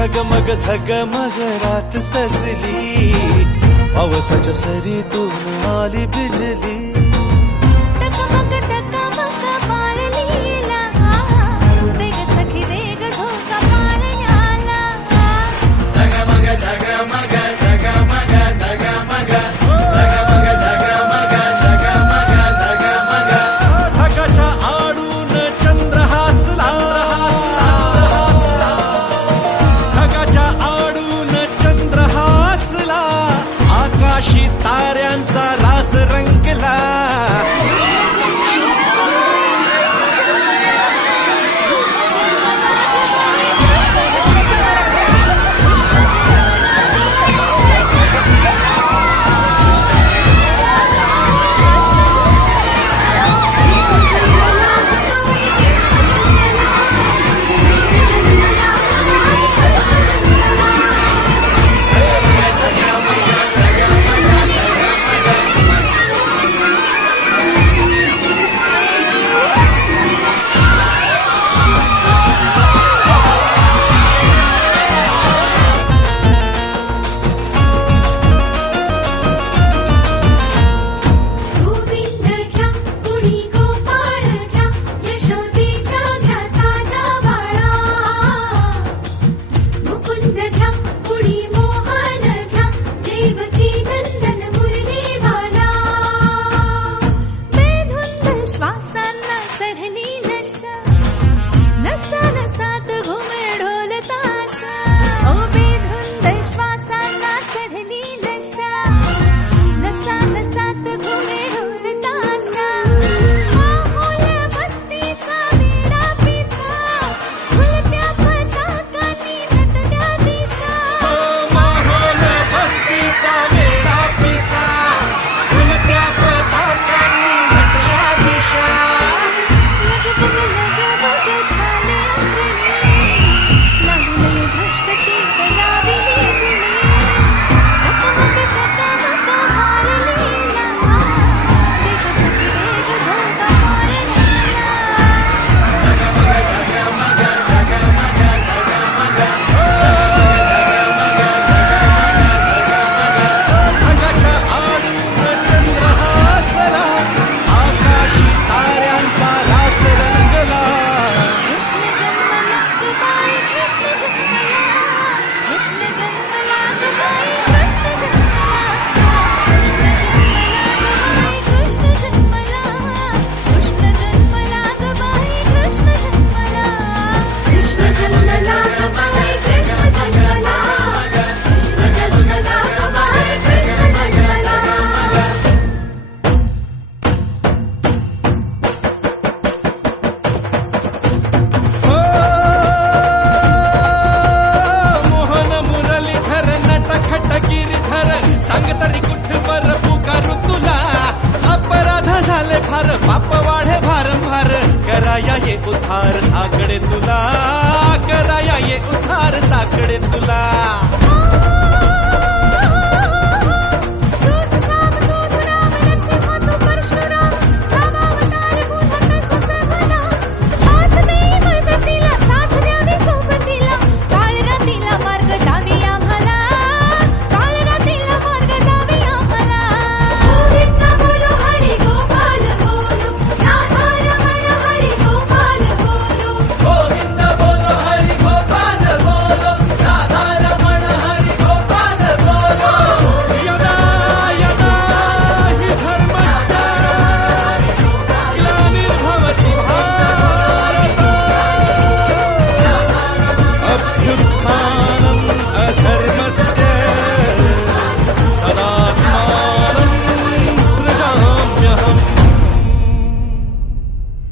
सगमग सगमग रात सजली पावसाच्या सरी आली बिजली. ये उधार साकडे तुला. कराया ये उधार साकडे तुला.